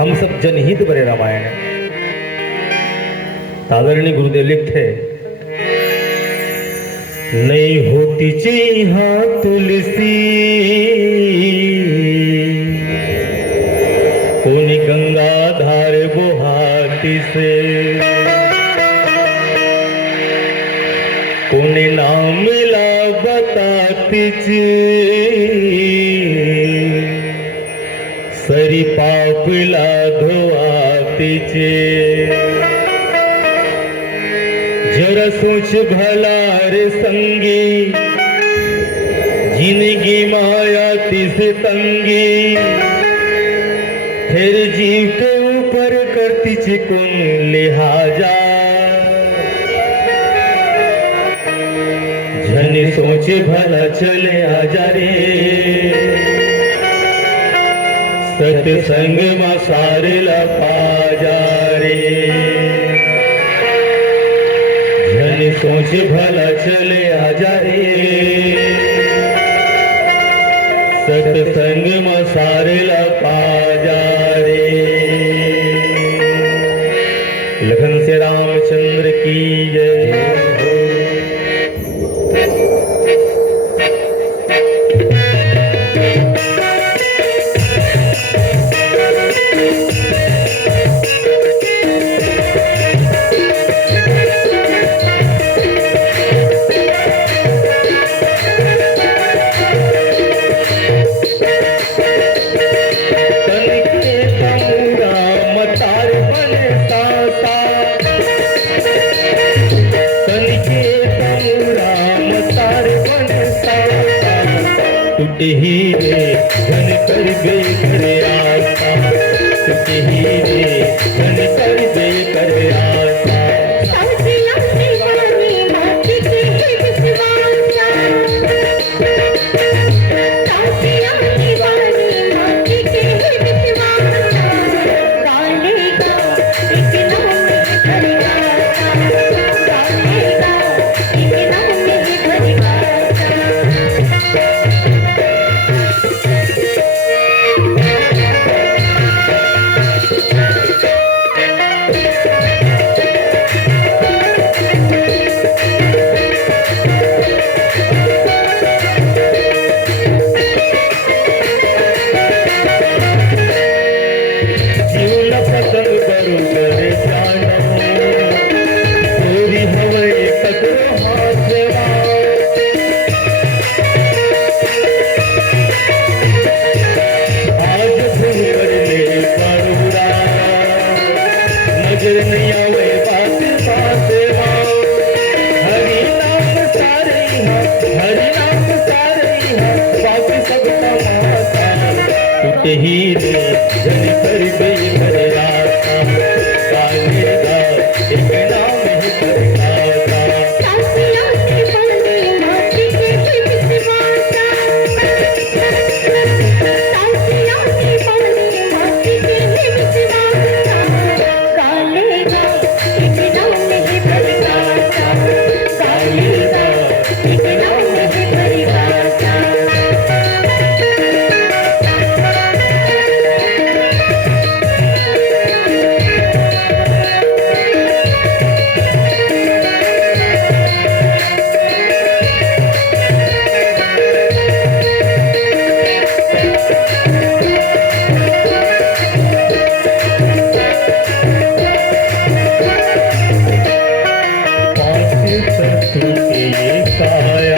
हम सब जनहित बरे रामायण। आदरणीय गुरुदेव लिखते, नहीं होती ची हाँ तुलसी, कोनी गंगा धार बुहाती से, कोनी नाम मिला बताती ची, सरी पापला धोआती ची। जरा सोच भला रे संगी, जिंदगी माया तिसे तंगी, फिर जीव के ऊपर करती चिकुन लिहाजा। जन सोच भला चले आजा रे, सत्संग में सारेला पाजा रे। जन सोच भला चले आजा रे, सत्संग में सारेला पाजा रे। लखन से रामचंद्र की जय हो। टूटे ही रे धन कर गए करे आशा, टूटे ही रे धन कर गए करे आशा। ही रे जन कर गई करे रास्ता, काले दा एक नाम ही करता था। काया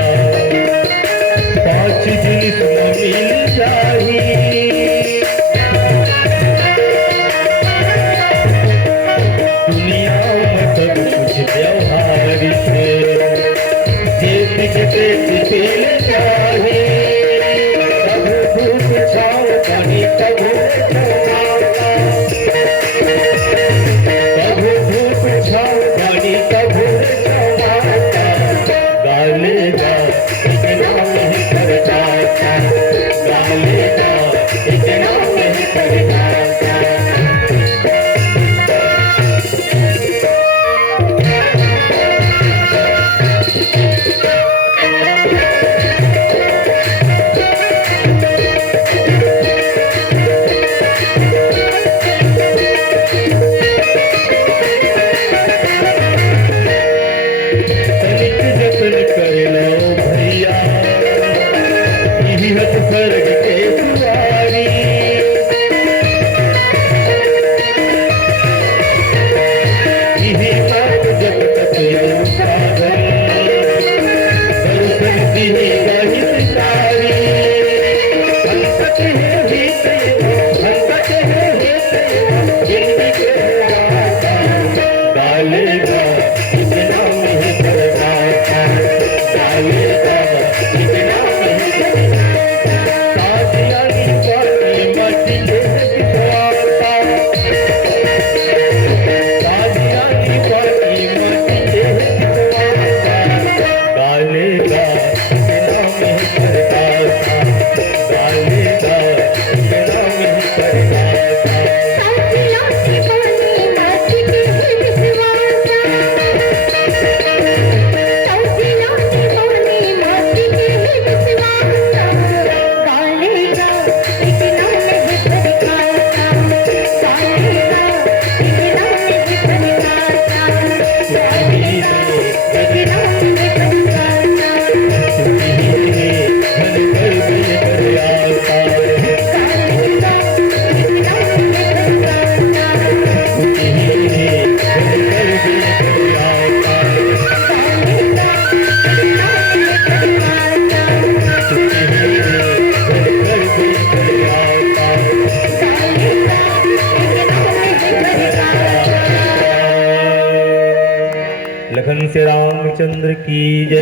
रामचंद्र की जय।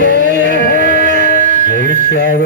जय श्याम।